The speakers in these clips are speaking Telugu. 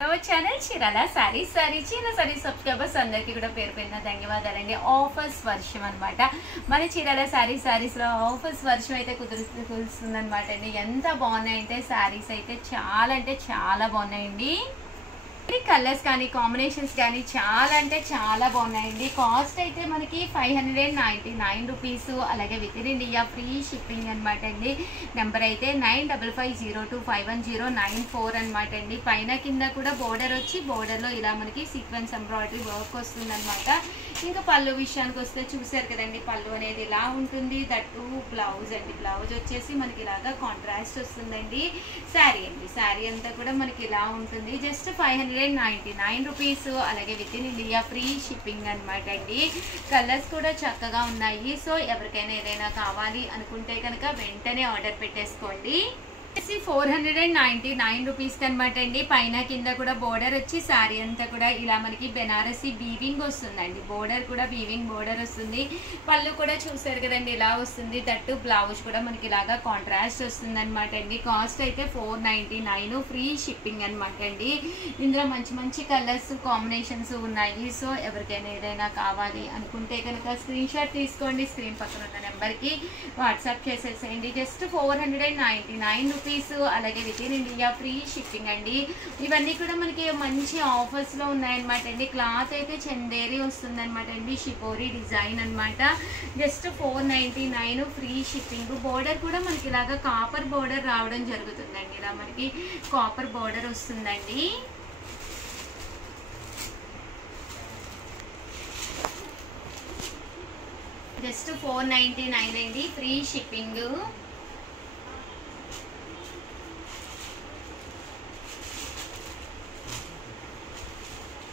ఛానల్ చీరాల సారీస్ చీర సారీస్ సబ్స్క్రైబర్స్ అందరికీ కూడా పేరు పేరున ధన్యవాదాలండి. ఆఫర్స్ వర్షం అనమాట. మన చీరాల సారీస్ లో ఆఫర్స్ వర్షం అయితే కుదురుస్తుంది అనమాట అండి. ఎంత బాగున్నాయంటే సారీస్ అయితే చాలా అంటే చాలా బాగున్నాయండి. కలర్స్ కానీ కాంబినేషన్స్ కానీ చాలా అంటే చాలా బాగున్నాయండి. కాస్ట్ అయితే మనకి 599 రూపీస్. అలాగే within India free shipping అనమాట అండి. నెంబర్ అయితే 9550251094 అనమాట అండి. పైన కింద కూడా బోర్డర్ వచ్చి బోర్డర్ లో ఇలా మనకి సీక్వెన్స్ ఎంబ్రాయిడరీ వర్క్ వస్తుంది అనమాట. ఇంకా పళ్ళు విషయానికి వస్తే చూసారు కదండి, పళ్ళు అనేది ఇలా ఉంటుంది. దట్టు బ్లౌజ్ అండి. బ్లౌజ్ వచ్చేసి మనకి ఇలాగా కాంట్రాస్ట్ వస్తుందండి. శారీ అండి, శారీ అంతా కూడా మనకి ఇలా ఉంటుంది. Just 599 rupees. అలాగే within India free shipping అనమాట అండి. కలర్స్ కూడా చక్కగా ఉన్నాయి. సో ఎవరికైనా ఏదైనా కావాలి అనుకుంటే కనుక వెంటనే ఆర్డర్ పెట్టేసుకోండి. 499 రూపీస్ అనమాట అండి. పైన కింద కూడా బోర్డర్ వచ్చి శారీ అంతా కూడా ఇలా మనకి బెనారసీ వీవింగ్ వస్తుందండి. బోర్డర్ కూడా వీవింగ్ బోర్డర్ వస్తుంది. పళ్ళు కూడా చూసారు కదండి ఇలా వస్తుంది. దట్టు బ్లౌజ్ కూడా మనకి ఇలాగా కాంట్రాస్ట్ వస్తుంది అనమాట అండి. కాస్ట్ అయితే 499 ఫ్రీ షిప్పింగ్ అనమాట అండి. ఇందులో మంచి మంచి కలర్స్ కాంబినేషన్స్ ఉన్నాయి. సో ఎవరికైనా ఏదైనా కావాలి అనుకుంటే కనుక స్క్రీన్ షాట్ తీసుకోండి. స్క్రీన్ పక్కన ఉన్న నెంబర్కి వాట్సాప్ చేసేసేయండి. Just 499 rupees. అలాగే within India free shipping అండి. ఇవన్నీ కూడా మనకి మంచి ఆఫర్స్ లో ఉన్నాయన్నమాట అండి. క్లాత్ అయితే చందేరి వస్తుంది అనమాట అండి. షిపోరి డిజైన్ అనమాట. Just 499 free shipping. బోర్డర్ కూడా మనకి ఇలాగా కాపర్ బోర్డర్ రావడం జరుగుతుందండి. ఇలా మనకి కాపర్ బోర్డర్ వస్తుందండి. జస్ట్ 499 అండి ఫ్రీ షిప్పింగ్.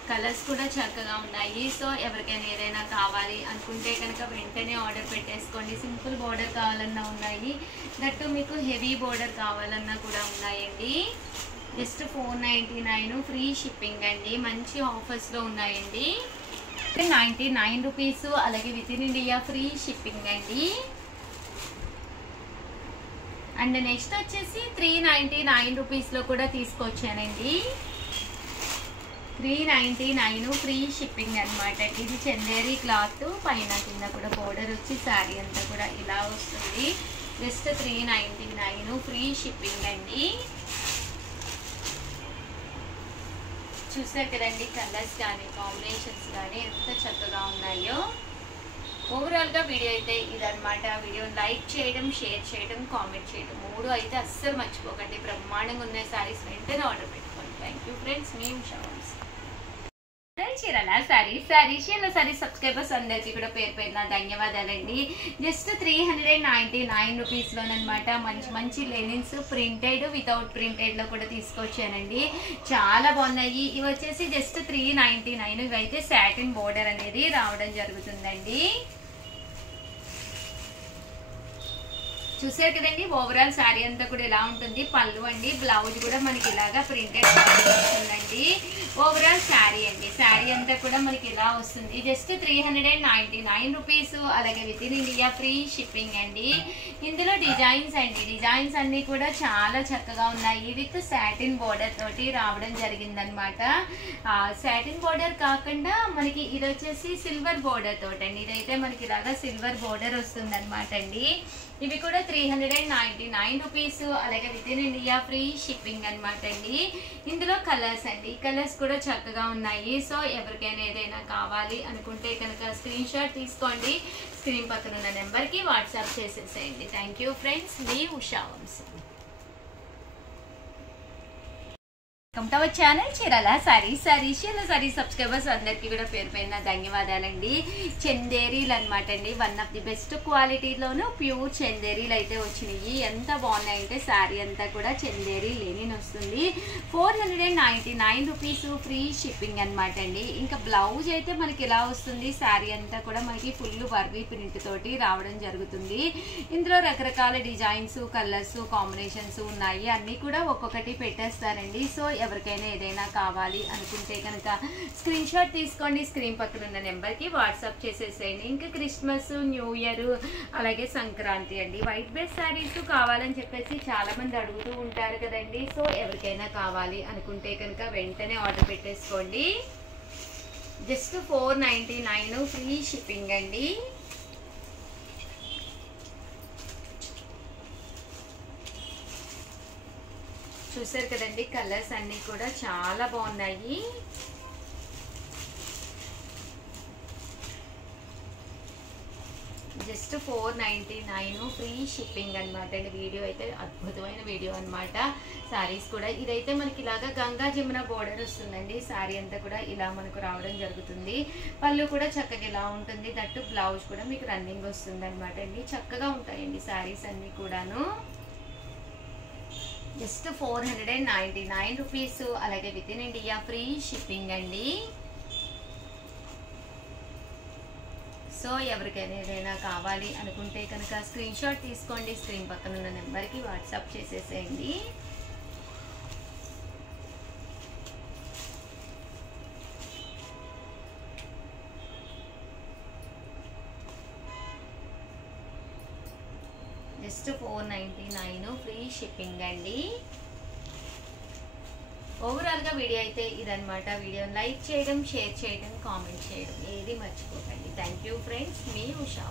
కలర్స్ కూడా చక్కగా ఉన్నాయి. సో ఎవరికైనా ఏదైనా కావాలి అనుకుంటే కనుక వెంటనే ఆర్డర్ పెట్టేసుకోండి. సింపుల్ బోర్డర్ కావాలన్నా ఉన్నాయి. దట్టు మీకు హెవీ బోర్డర్ కావాలన్నా కూడా ఉన్నాయండి. జస్ట్ 499 ఫ్రీ షిప్పింగ్ అండి. మంచి ఆఫర్స్లో ఉన్నాయండి. 99 రూపీస్. అలాగే within India free shipping అండి. అండ్ నెక్స్ట్ వచ్చేసి 399 రూపీస్లో కూడా తీసుకొచ్చానండి. 399 ఫ్రీ షిప్పింగ్ అనమాట. ఇది చందేరి క్లాత్. పైన కింద కూడా బోర్డర్ వచ్చి శారీ అంతా కూడా ఇలా వస్తుంది. జస్ట్ 399 ఫ్రీ షిప్పింగ్ అండి. చూసారు కదండి కలర్స్ కానీ కాంబినేషన్స్ కానీ ఎంత చక్కగా ఉన్నాయో. ఓవరాల్గా వీడియో అయితే ఇదనమాట. వీడియోని లైక్ చేయడం, షేర్ చేయడం, కామెంట్ చేయడం 3 అయితే అస్సలు మర్చిపోకండి. బ్రహ్మాండంగా ఉన్న శారీస్ వెంటనే ఆర్డర్ పెట్టుకోండి. Thank you friends. మీ షార్ట్స్ చీరాల సారీస్ సబ్స్క్రైబర్స్ అందరికీ కూడా పేరు పేరున ధన్యవాదాలండి. జస్ట్ 399 రూపీస్లోనమాట. మంచి మంచి లెనిన్స్ ప్రింటెడ్ వితౌట్ ప్రింటెడ్లో కూడా తీసుకొచ్చానండి. చాలా బాగున్నాయి. ఇవి వచ్చేసి జస్ట్ 399. ఇవైతే సాటిన్ బోర్డర్ అనేది రావడం జరుగుతుందండి. చూసారు కదండి ఓవరాల్ శారీ అంతా కూడా ఇలా ఉంటుంది. పళ్ళు అండి, బ్లౌజ్ కూడా మనకి ఇలాగా ప్రింటెడ్ వస్తుందండి. ఓవరాల్ శారీ అండి. శారీ అంతా కూడా మనకి ఇలా వస్తుంది. Just 399 rupees. అలాగే within India free shipping అండి. ఇందులో డిజైన్స్ అండి. డిజైన్స్ అన్ని కూడా చాలా చక్కగా ఉన్నాయి. విత్ సాటిన్ బోర్డర్ తోటి రావడం జరిగిందనమాట. సాటిన్ బోర్డర్ కాకుండా మనకి ఇది వచ్చేసి సిల్వర్ బోర్డర్ తోటి అండి. ఇదైతే మనకి ఇలాగా సిల్వర్ బోర్డర్ వస్తుంది అనమాట అండి. ఇవి కూడా 399 రూపీస్. అలాగే within India free shipping అనమాట అండి. ఇందులో కలర్స్ అండి. కలర్స్ కూడా చక్కగా ఉన్నాయి. సో ఎవరికైనా ఏదైనా కావాలి అనుకుంటే కనుక స్క్రీన్ షాట్ తీసుకోండి. స్క్రీన్ పక్కన ఉన్న నెంబర్కి వాట్సాప్ చేసేసేయండి. Thank you friends. మీ ఉషా వంశీ. ఛానల్ చీరాల సారీస్ సబ్స్క్రైబర్స్ అందరికీ కూడా పేరు పేరున ధన్యవాదాలండి. చందేరీలు అనమాట అండి. వన్ ఆఫ్ ది బెస్ట్ క్వాలిటీలోను ప్యూర్ చందేరీలు అయితే వచ్చినాయి. ఎంత బాగున్నాయంటే శారీ అంతా కూడా చందేరీ లెనిన్ వస్తుంది. 499 రూపీస్ ఫ్రీ షిప్పింగ్ అనమాట అండి. ఇంకా బ్లౌజ్ అయితే మనకి ఇలా వస్తుంది. శారీ అంతా కూడా మనకి ఫుల్ వర్వీ ప్రింట్ తోటి రావడం జరుగుతుంది. ఇందులో రకరకాల డిజైన్స్, కలర్స్, కాంబినేషన్స్ ఉన్నాయి. అన్నీ కూడా ఒక్కొక్కటి పెట్టేస్తారండి. సో ఎవరికైనా ఏదైనా కావాలి అనుకుంటే కనుక స్క్రీన్ షాట్ తీసుకోండి, స్క్రీన్ పక్కన ఉన్న నెంబర్కి వాట్సాప్ చేసేసేయండి. ఇంకా క్రిస్మస్, న్యూ ఇయర్, అలాగే సంక్రాంతి అండి వైట్ బేస్ శారీస్ కావాలని చెప్పేసి చాలా మంది అడుగుతూ ఉంటారు కదండి. సో ఎవరికైనా కావాలి అనుకుంటే కనుక వెంటనే ఆర్డర్ పెట్టేసుకోండి. జస్ట్ 499 ఫ్రీ షిప్పింగ్ అండి. చూసారు కదండి, కలర్స్ అన్నీ కూడా చాలా బాగున్నాయి. జస్ట్ 499 ఫ్రీ షిప్పింగ్ అనమాట అండి. వీడియో అయితే అద్భుతమైన వీడియో అనమాట. శారీస్ కూడా ఇదైతే మనకి ఇలాగా గంగా జమున బోర్డర్ వస్తుందండి. శారీ అంతా కూడా ఇలా మనకు రావడం జరుగుతుంది. పళ్ళు కూడా చక్కగా ఇలా ఉంటుంది. దట్టు బ్లౌజ్ కూడా మీకు రన్నింగ్ వస్తుంది అనమాట అండి. చక్కగా ఉంటాయండి శారీస్ అన్నీ కూడాను. Just 499 rupees. అలాగే within India free shipping అండి. సో ఎవరికైనా ఏదైనా కావాలి అనుకుంటే కనుక స్క్రీన్ షాట్ తీసుకోండి, స్క్రీన్ పక్కన ఉన్న నెంబర్కి వాట్సాప్ చేసేసేయండి. జస్ట్ 499 ఫ్రీ షిప్పింగ్ అండి. ఓవరాల్గా వీడియో అయితే ఇదనమాట. వీడియోని లైక్ చేయడం, షేర్ చేయడం, కామెంట్ చేయడం ఏది మర్చిపోకండి. థ్యాంక్ యూ ఫ్రెండ్స్, మీ ఉషా.